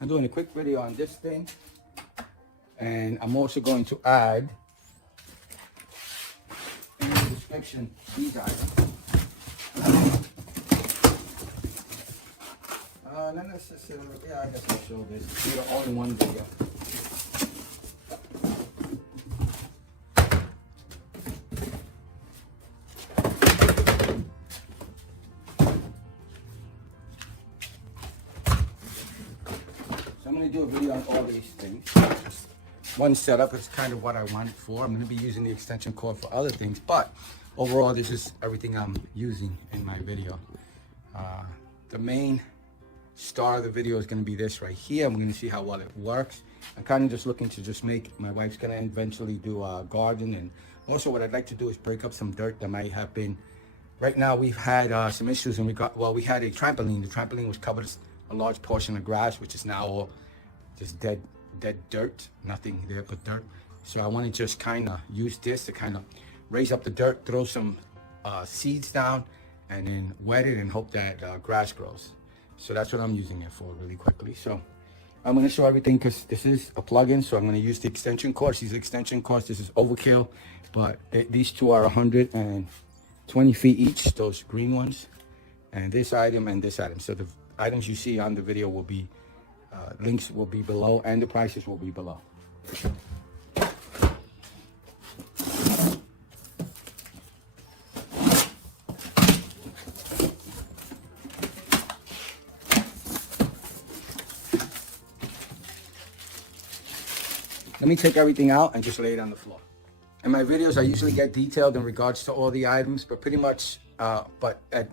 I'm doing a quick video on this thing, and I'm also going to add in the description these items. Not necessarily, yeah, I guess I'll show this. It's the all-in-one video. So I'm going to do a video on all these things. One setup is kind of what I want it for. I'm going to be using the extension cord for other things, but overall this is everything I'm using in my video. The main star of the video is going to be this right here. I'm going to see how well it works. I'm kind of just looking to just make, my wife's going to eventually do a garden, and also what I'd like to do is break up some dirt that might have been, right now we've had some issues, and we had a trampoline. The trampoline was covered a large portion of grass, which is now all just dead dirt, nothing there but dirt. So I want to just kind of use this to kind of raise up the dirt, throw some seeds down, and then wet it and hope that grass grows. So that's what I'm using it for really quickly. So I'm going to show everything because this is a plug-in, so I'm going to use the extension cords. These extension cords, this is overkill, but these two are 120 feet each, those green ones, and this item and this item. So the items you see on the video will be, links will be below, and the prices will be below. Let me take everything out and just lay it on the floor. In my videos, I usually get detailed in regards to all the items, but pretty much,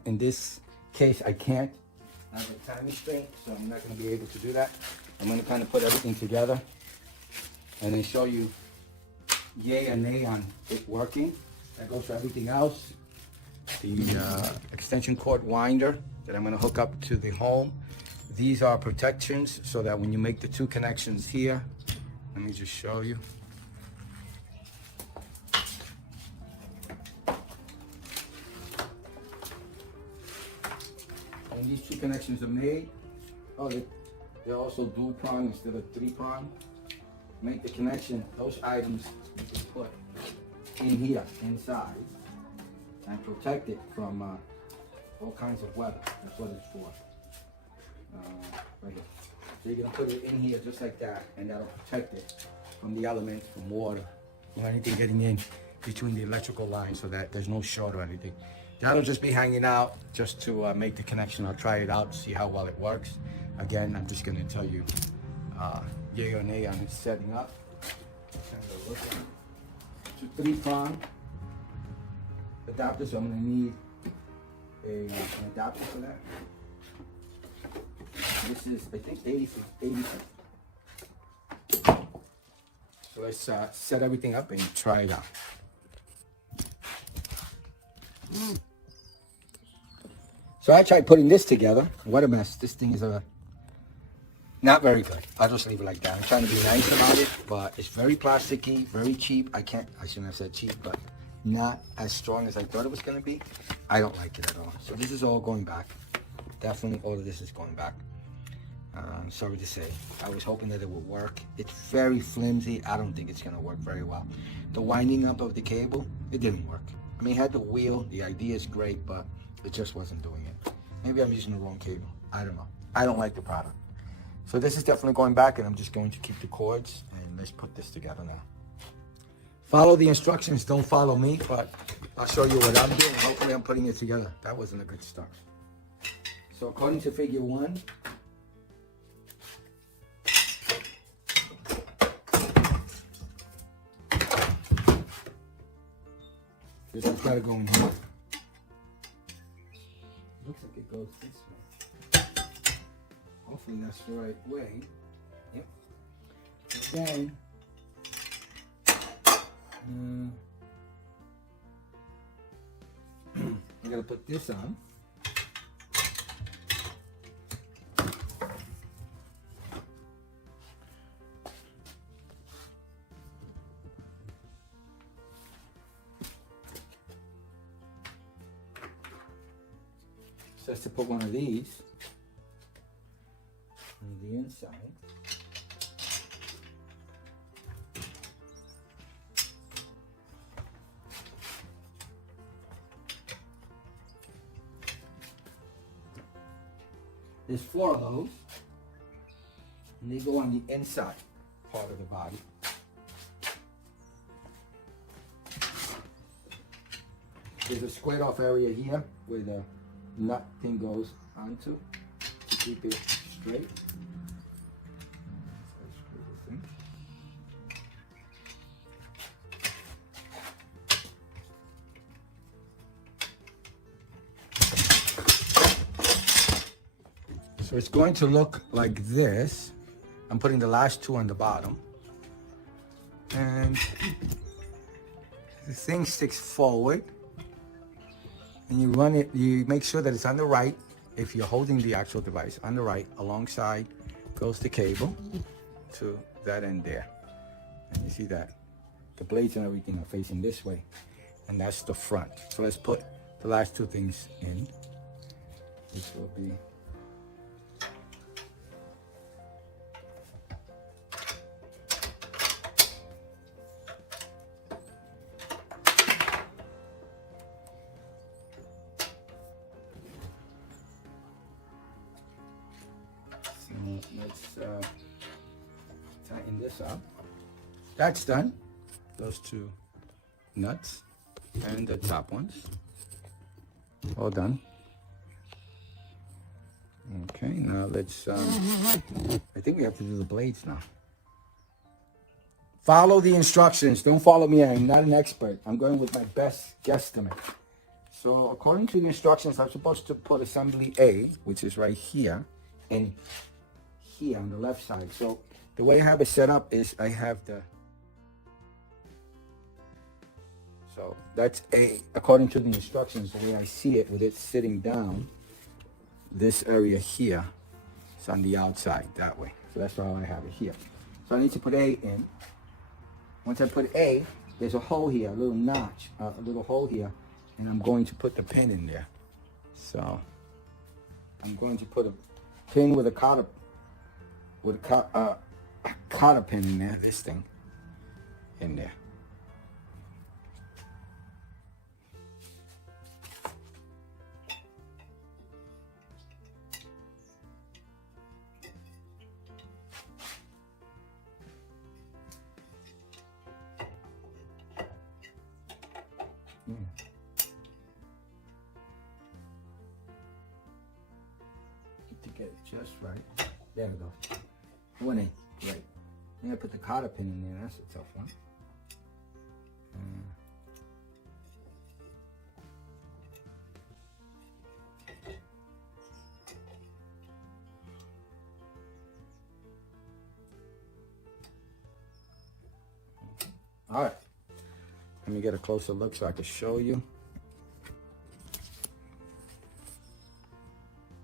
in this case, I can't. I have a time restraint, so I'm not going to be able to do that. I'm going to kind of put everything together and then show you yay and nay on it working. That goes for everything else. The extension cord winder that I'm going to hook up to the home. These are protections so that when you make the two connections here, let me just show you. When these two connections are made, they're also dual prong instead of three prong. Make the connection, those items you can put in here, inside, and protect it from all kinds of weather. That's what it's for. Right here. So you're gonna put it in here just like that, and that'll protect it from the elements, from water, or anything getting in between the electrical lines, so that there's no short or anything. That'll just be hanging out just to make the connection. I'll try it out, see how well it works. Again, I'm just gonna tell you yay or nay on it setting up. It's a 3-prong adapter, so I'm gonna need an adapter for that. This is, I think, 80 feet. So let's set everything up and try it out. So I tried putting this together. What a mess. This thing is not very good. I'll just leave it like that. I'm trying to be nice about it, but it's very plasticky, very cheap. I shouldn't have said cheap, but not as strong as I thought it was going to be. I don't like it at all. So this is all going back. Definitely all of this is going back. Sorry to say. I was hoping that it would work. It's very flimsy. I don't think it's going to work very well. The winding up of the cable, it didn't work. I mean, it had the wheel. The idea is great, but it just wasn't doing it. Maybe I'm using the wrong cable. I don't know. I don't like the product. So this is definitely going back, and I'm just going to keep the cords, and let's put this together now. Follow the instructions. Don't follow me, but I'll show you what I'm doing. Hopefully I'm putting it together. That wasn't a good start. So according to figure 1, this has got to go in here. Looks like it goes this way. Hopefully that's the right way. Yep. And then, I'm going to put this on. Says to put one of these on the inside. There's 4 of those, and they go on the inside part of the body. There's a squared off area here where the nut thing goes onto to keep it straight. So it's going to look like this. I'm putting the last 2 on the bottom. And the thing sticks forward. And you run it, you make sure that it's on the right. If you're holding the actual device, on the right, alongside goes the cable to that end there. And you see that the blades and everything are facing this way. And that's the front. So let's put the last 2 things in, which will be let's tighten this up. That's done. Those 2 nuts and the top ones. All done. Okay, now let's, I think we have to do the blades now. Follow the instructions. Don't follow me. I'm not an expert. I'm going with my best guesstimate. So according to the instructions, I'm supposed to put assembly A, which is right here, and here on the left side. So the way I have it set up is I have so that's A, according to the instructions, the way I see it, with it sitting down, this area here is on the outside, that way. So that's how I have it here. So I need to put A in. Once I put A, there's a hole here, a little notch, a little hole here, and I'm going to put the pin in there. So I'm going to put a pin with a cotter pin in there, this thing in there. To get it just right. There we go. 1/8, right. I'm gonna put the cotter pin in there. That's a tough one. All right. Let me get a closer look so I can show you.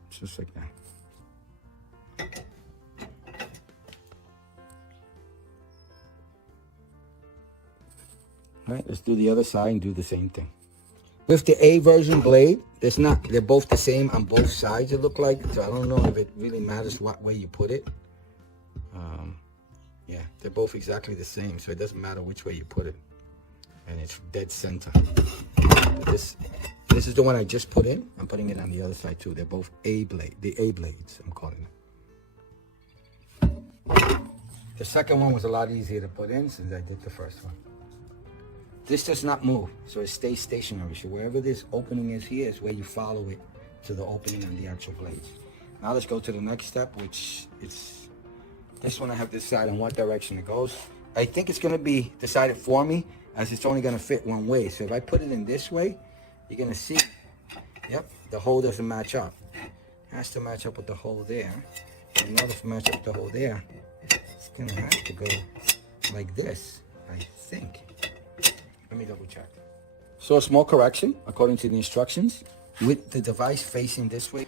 Just like that. All right, let's do the other side and do the same thing. With the A version blade, they're both the same on both sides, it look like. So I don't know if it really matters what way you put it. Yeah, they're both exactly the same, so it doesn't matter which way you put it. And it's dead center. This is the one I just put in. I'm putting it on the other side too. They're both A blades, I'm calling them. The second one was a lot easier to put in since I did the first one. This does not move, so it stays stationary. So wherever this opening is here is where you follow it to the opening on the actual blades. Now let's go to the next step, which is this one. I have to decide on what direction it goes. I think it's gonna be decided for me, as it's only gonna fit one way. So if I put it in this way, you're gonna see, yep, the hole doesn't match up. It has to match up with the hole there. In order to match up the hole there, it's gonna have to go like this, I think. Let me double check. So a small correction, according to the instructions, with the device facing this way.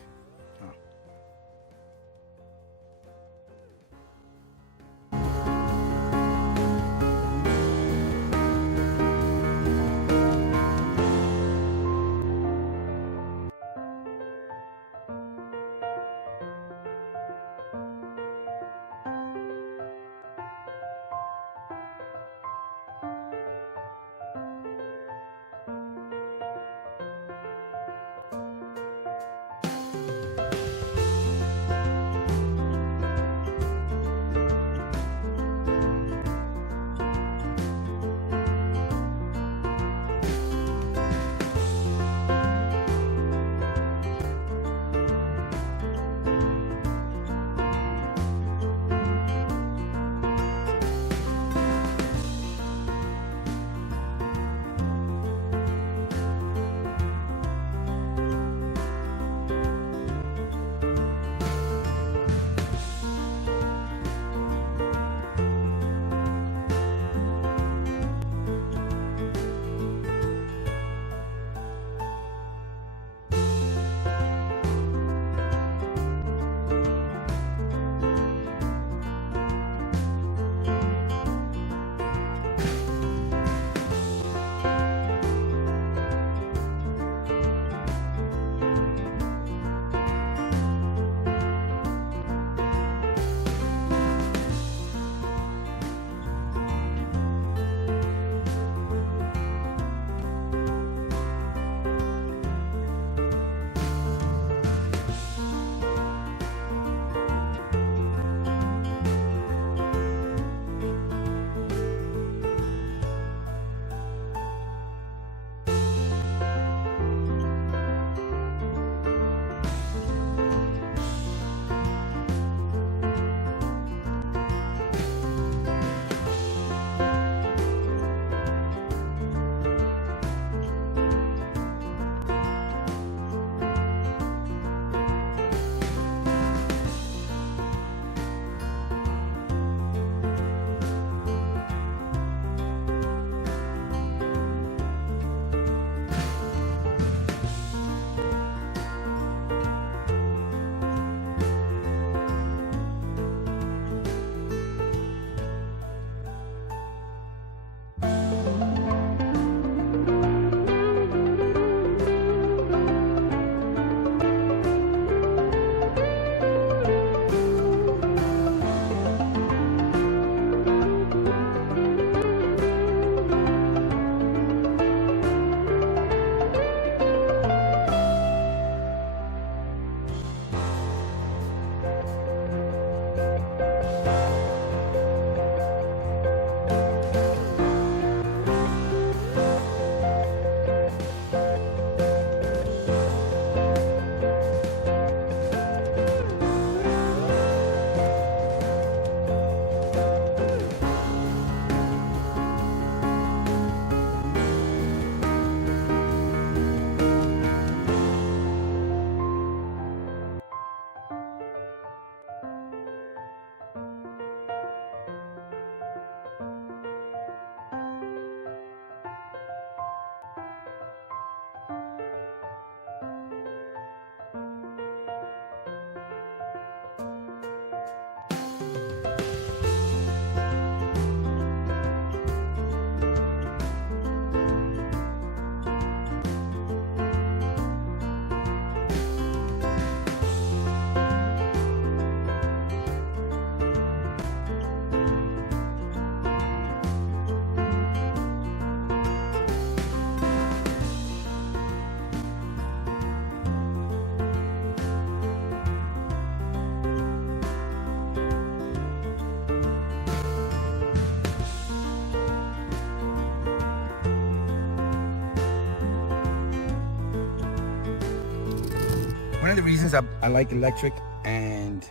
One of the reasons I like electric and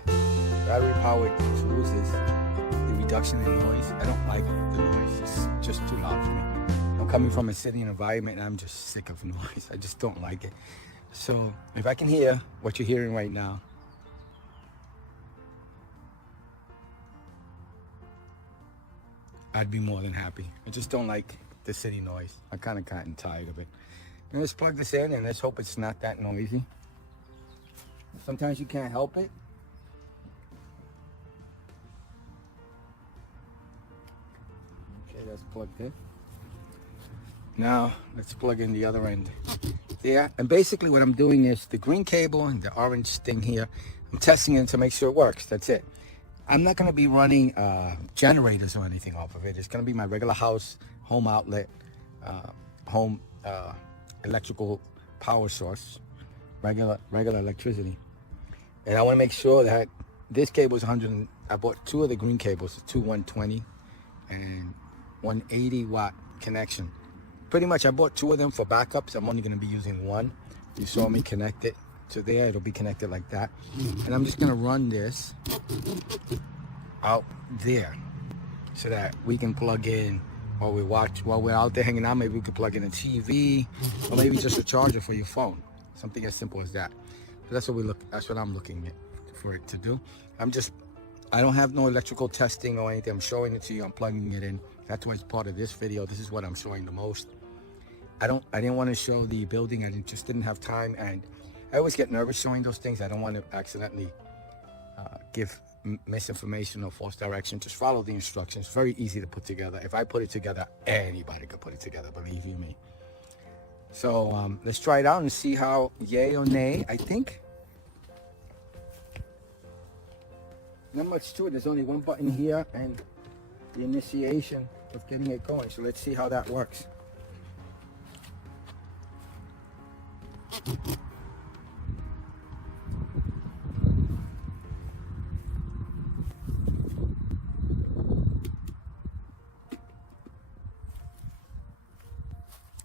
battery-powered tools is the reduction in noise. I don't like the noise. It's just too loud for me. I'm coming from a city environment and I'm just sick of noise. I just don't like it. So if I can hear what you're hearing right now, I'd be more than happy. I just don't like the city noise. I'm kind of gotten tired of it. And let's plug this in and let's hope it's not that noisy. Sometimes you can't help it. Okay, that's plugged in. Now let's plug in the other end there. And basically what I'm doing is the green cable and the orange thing here, I'm testing it to make sure it works. That's it. I'm not going to be running generators or anything off of it. It's going to be my regular house home outlet, home electrical power source, regular electricity. And I want to make sure that this cable is 100. I bought two of the green cables, two 120 and 180 watt connection. Pretty much I bought two of them for backups. I'm only going to be using one. You saw me connect it to there. It'll be connected like that. And I'm just going to run this out there so that we can plug in while we watch, while we're out there hanging out. Maybe we could plug in a TV or maybe just a charger for your phone. Something as simple as that. So that's what I'm looking at for it to do. I don't have no electrical testing or anything. I'm showing it to you. I'm plugging it in. That's why it's part of this video. This is what I'm showing the most. I didn't want to show the building. I just didn't have time, and I always get nervous showing those things. I don't want to accidentally give misinformation or false direction. Just follow the instructions. Very easy to put together. If I put it together, anybody could put it together, believe you me. So let's try it out and see how yay or nay, I think. Not much to it. There's only one button here and the initiation of getting it going. So let's see how that works.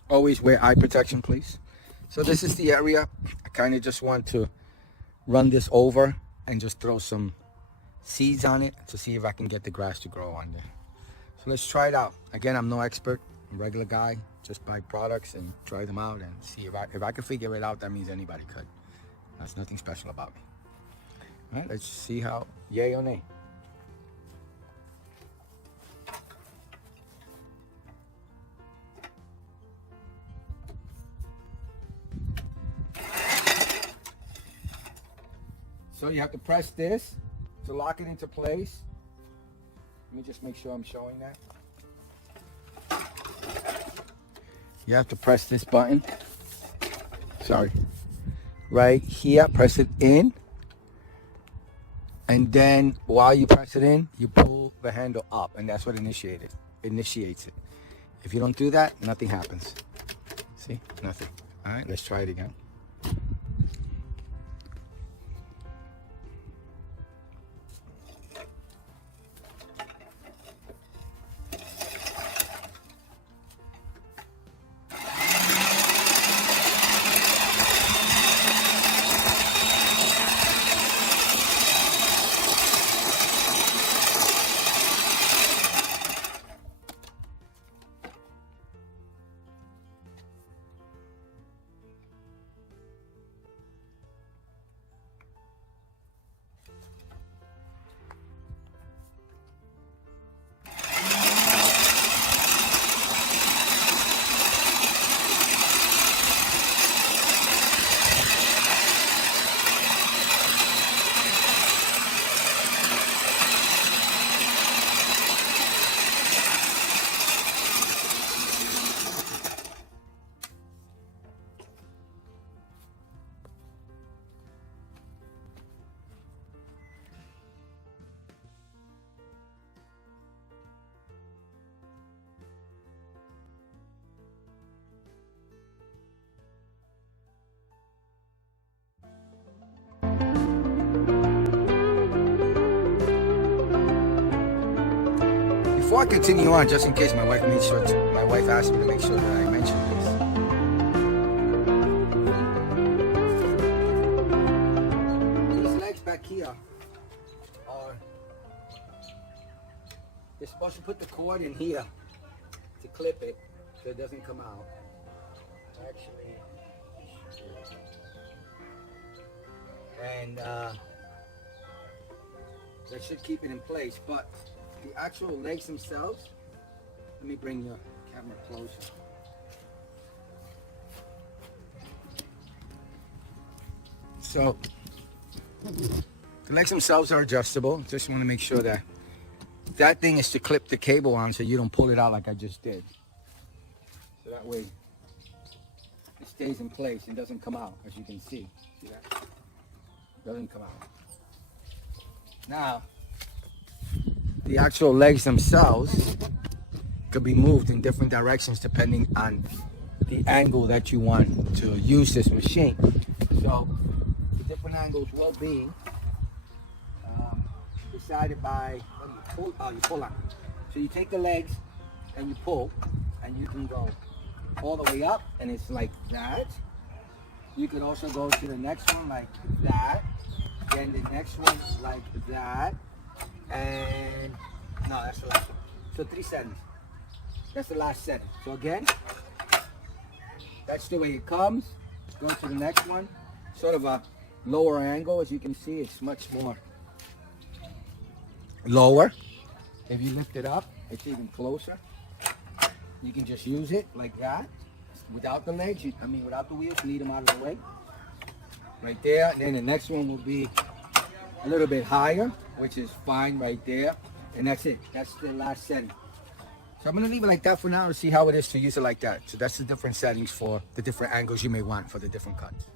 Always wear eye protection, please. So this is the area. I kind of just want to run this over and just throw some seeds on it to see if I can get the grass to grow on there. So let's try it out. Again, I'm no expert. I'm a regular guy. Just buy products and try them out and see if I can figure it out. That means anybody could. That's nothing special about me. All right, let's see how yay or nay. So you have to press this to lock it into place. Let me just make sure I'm showing that. You have to press this button. Sorry. Right here, press it in. And then while you press it in, you pull the handle up, and that's what initiates it. If you don't do that, nothing happens. See? Nothing. All right, let's try it again. Before I continue on, just in case my wife asked me to make sure that I mention this. You're supposed to put the cord in here to clip it so it doesn't come out. Actually, and that should keep it in place. But the actual legs themselves, let me bring your camera closer. So the legs themselves are adjustable. Just want to make sure that that thing is to clip the cable on so you don't pull it out like I just did. So that way it stays in place and doesn't come out, as you can see. See that? Doesn't come out. Now, the actual legs themselves could be moved in different directions depending on the angle that you want to use this machine. So the different angles will be decided by you pull on. So you take the legs and you pull, and you can go all the way up, and it's like that. You could also go to the next one like that, then the next one like that, and no, that's the last one. So 3 settings. That's the last setting. So again, that's the way it comes. Go to the next one. Sort of a lower angle, as you can see. It's much more lower. If you lift it up, it's even closer. You can just use it like that without the legs. Without the wheels. Lead them out of the way. Right there. And then the next one will be a little bit higher, which is fine right there. And that's it. That's the last setting. So I'm going to leave it like that for now to see how it is to use it like that. So that's the different settings for the different angles you may want for the different cuts.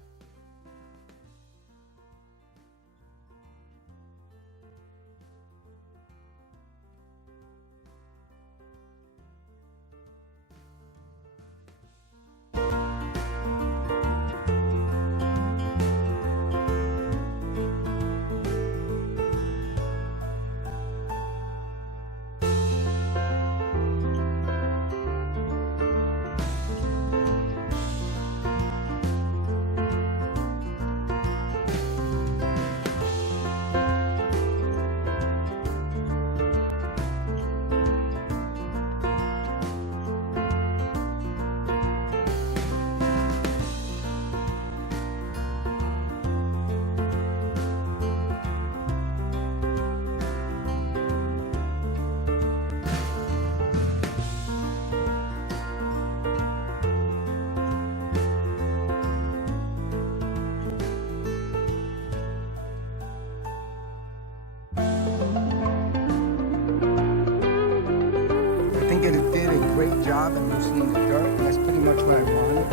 It did a great job at loosening the dirt, and that's pretty much what I wanted.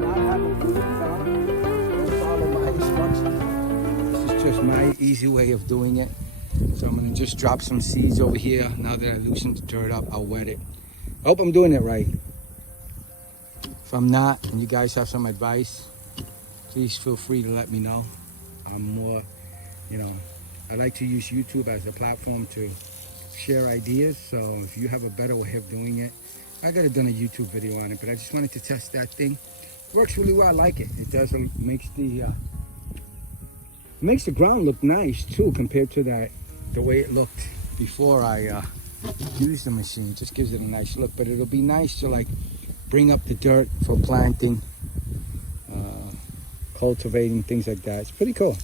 Not have a rule of thumb, follow my instructions. This is just my easy way of doing it. So I'm going to just drop some seeds over here. Now that I loosened the dirt up, I'll wet it. I hope I'm doing it right. If I'm not, and you guys have some advice, please feel free to let me know. I'm more, I like to use YouTube as a platform to share ideas. So if you have a better way of doing it, I could have done a YouTube video on it, but I just wanted to test that thing. It works really well. I like it. It does makes the ground look nice too, compared to the way it looked before I used the machine. It just gives it a nice look. But it'll be nice to like bring up the dirt for planting, cultivating, things like that. It's pretty cool.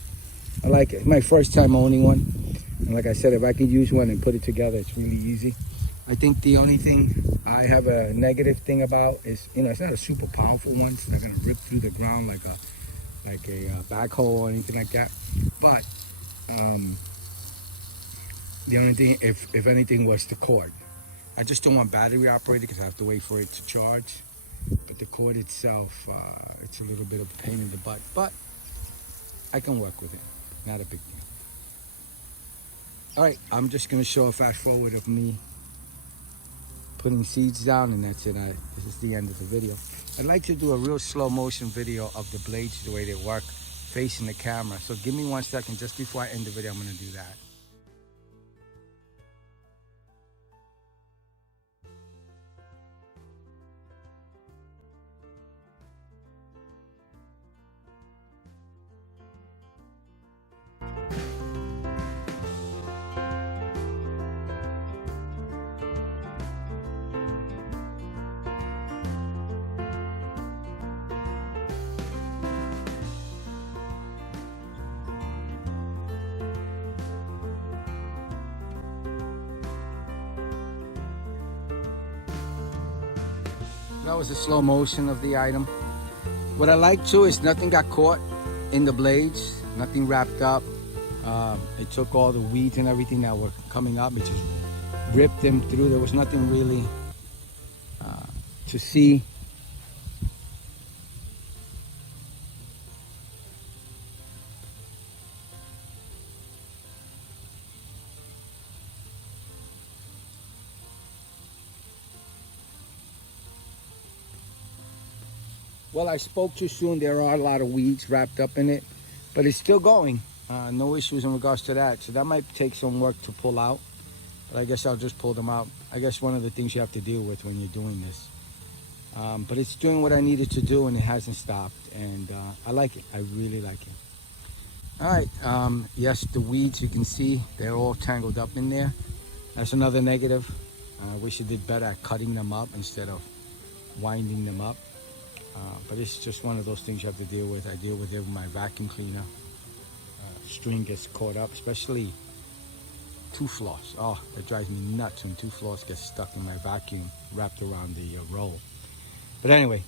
I like it. It's my first time owning one. And like I said, if I could use one and put it together, it's really easy. I think the only thing I have a negative thing about is, it's not a super powerful one. It's not going to rip through the ground like a backhoe or anything like that. But the only thing, if anything, was the cord. I just don't want battery operated because I have to wait for it to charge. But the cord itself, it's a little bit of a pain in the butt. But I can work with it. Not a big deal. All right, I'm just going to show a fast forward of me putting seeds down, and that's it. This is the end of the video. I'd like to do a real slow motion video of the blades, the way they work, facing the camera. So give me 1 second. Just before I end the video, I'm going to do that. That was a slow motion of the item. What I like too is nothing got caught in the blades, nothing wrapped up. It took all the weeds and everything that were coming up. It just ripped them through. There was nothing really to see. Well, I spoke too soon. There are a lot of weeds wrapped up in it, but it's still going. No issues in regards to that. So that might take some work to pull out, but I guess I'll just pull them out. I guess one of the things you have to deal with when you're doing this. But it's doing what I needed to do, and it hasn't stopped. And I like it. I really like it. All right. Yes, the weeds, you can see, they're all tangled up in there. That's another negative. I wish I did better at cutting them up instead of winding them up. But it's just one of those things you have to deal with. I deal with it with my vacuum cleaner. String gets caught up, especially tooth floss. Oh, that drives me nuts when tooth floss gets stuck in my vacuum wrapped around the roll. But anyway,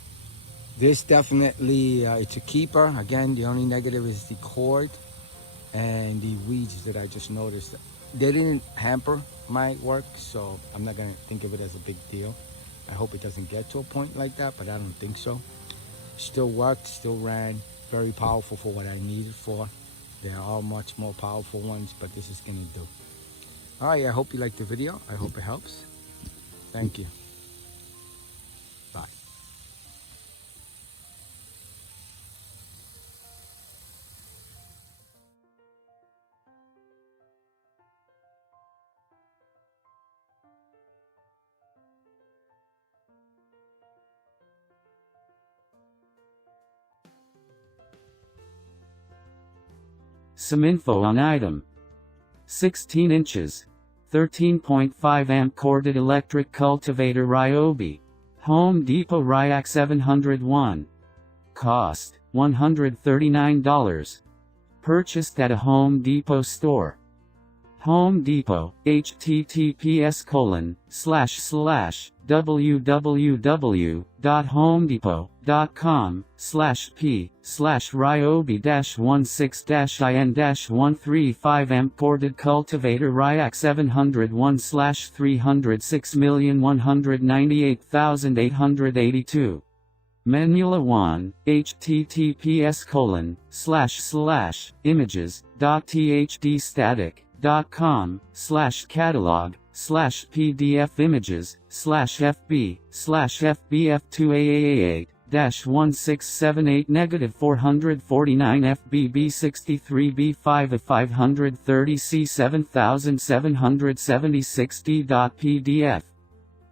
this definitely, it's a keeper. Again, the only negative is the cord and the weeds that I just noticed. They didn't hamper my work, so I'm not gonna think of it as a big deal. I hope it doesn't get to a point like that, but I don't think so. Still worked, still ran, very powerful for what I needed for. There are much more powerful ones, but this is gonna do. All right, I hope you liked the video. I hope it helps. Thank you. Bye. Some info on item. 16 inches, 13.5 amp corded electric cultivator RYOBI. Home Depot RYAC701. Cost, $139. Purchased at a Home Depot store. Home Depot, https://www.homedepot.com/p/ryobi-16-in-135 amp corded cultivator RYAC701/306,198,882. Manual 1, https://images.thdstatic.com/catalog/pdf images/fb/fbf2aaa8-1678 449 fbb63b5 of 530 c7776d.pdf.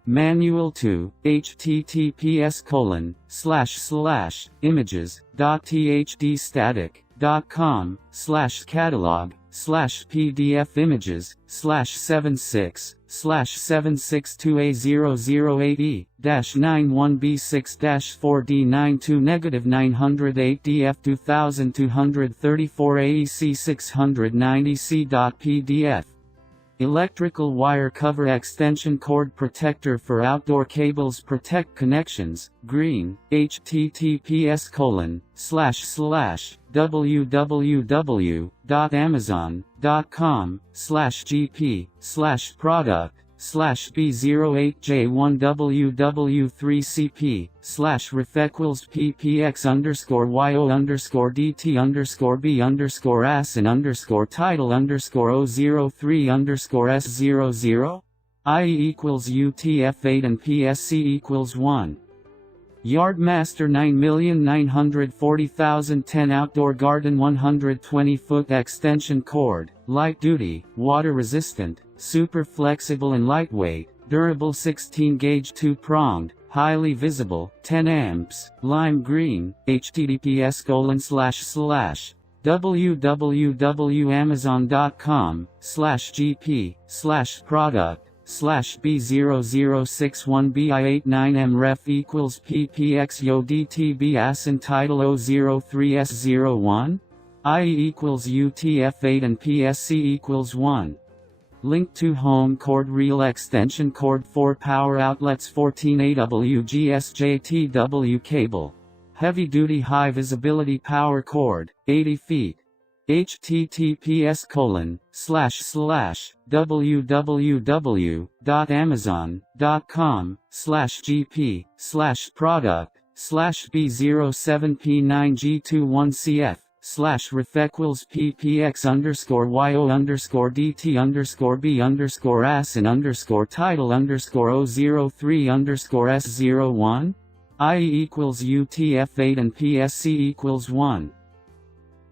Manual 2, https://images.thdstatic.com/catalog/pdf images/762A008-9-1B6-4D9-2-934AEC690C.pdf. Electrical wire cover extension cord protector for outdoor cables protect connections, green, https://www.amazon.com/GP/product/B08J1W33CP/refequals PPX_YO_DT_B_S00 IE equals UTF8 and PSC equals 1. Yardmaster 9,940,010 Outdoor Garden 120-foot extension cord, light duty, water resistant, super flexible and lightweight, durable 16-gauge 2-pronged, highly visible, 10 amps, lime green, https://www.amazon.com/gp/product/B0061bi89m ref equals PPX YODTB Untitled 03S01 IE equals UTF8 and PSC equals 1. Link to home cord reel extension cord 4 power outlets 14 AWG SJTW cable. Heavy duty high visibility power cord, 80 feet. https://www.amazon.com/gp/product/b07p9g217 IE equals UTF-8 and PSC equals 1.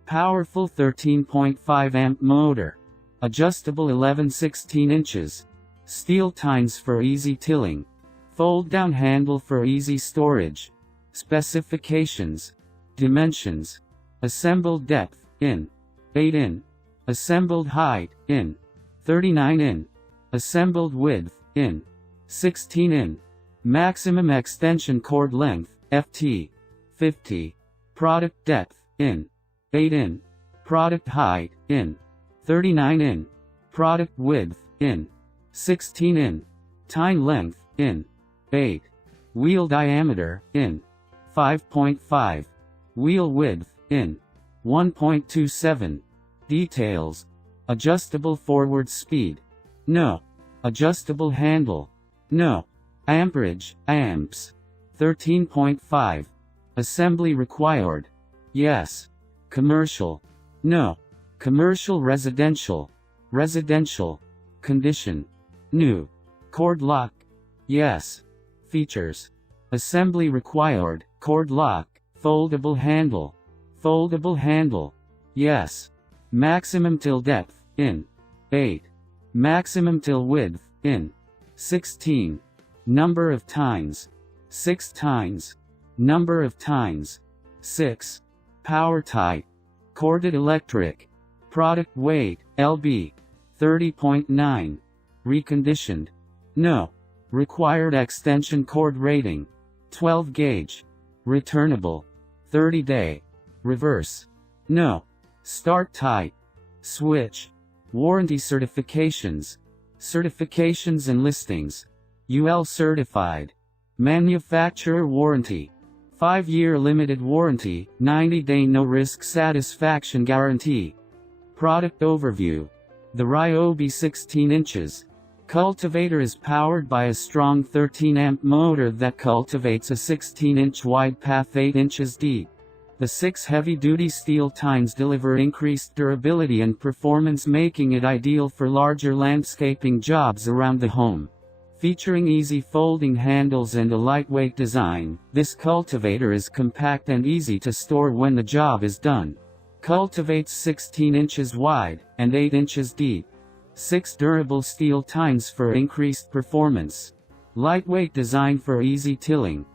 Powerful 13.5 amp motor. Adjustable 11/16 inches. Steel tines for easy tilling. Fold down handle for easy storage. Specifications. Dimensions. Assembled depth, in. 8 in. Assembled height, in. 39 in. Assembled width, in. 16 in. Maximum extension cord length, FT. 50. Product depth, in. 8 in. Product height, in. 39 in. Product width, in. 16 in. Tine length, in. 8. Wheel diameter, in. 5.5. Wheel width, in. 1.27. Details. Adjustable forward speed. No. Adjustable handle. No. Amperage, amps. 13.5. Assembly required. Yes. Commercial. No. Commercial residential. Residential. Condition. New. Cord lock. Yes. Features. Assembly required, cord lock, foldable handle. Foldable handle. Yes. Maximum till depth, in. 8. Maximum till width, in. 16. Number of tines. 6 tines. Number of tines. 6. Power type. Corded electric. Product weight, lb. 30.9. Reconditioned. No. Required extension cord rating. 12 gauge. Returnable. 30-day. Reverse. No. Start type. Switch. Warranty certifications. Certifications and listings. UL certified. Manufacturer warranty. 5-year limited warranty, 90-day no-risk satisfaction guarantee. Product overview. The RYOBI 16 inches. Cultivator is powered by a strong 13-amp motor that cultivates a 16-inch wide path 8 inches deep. The 6 heavy-duty steel tines deliver increased durability and performance, making it ideal for larger landscaping jobs around the home. Featuring easy folding handles and a lightweight design, this cultivator is compact and easy to store when the job is done. Cultivates 16 inches wide and 8 inches deep. 6 durable steel tines for increased performance. Lightweight design for easy tilling.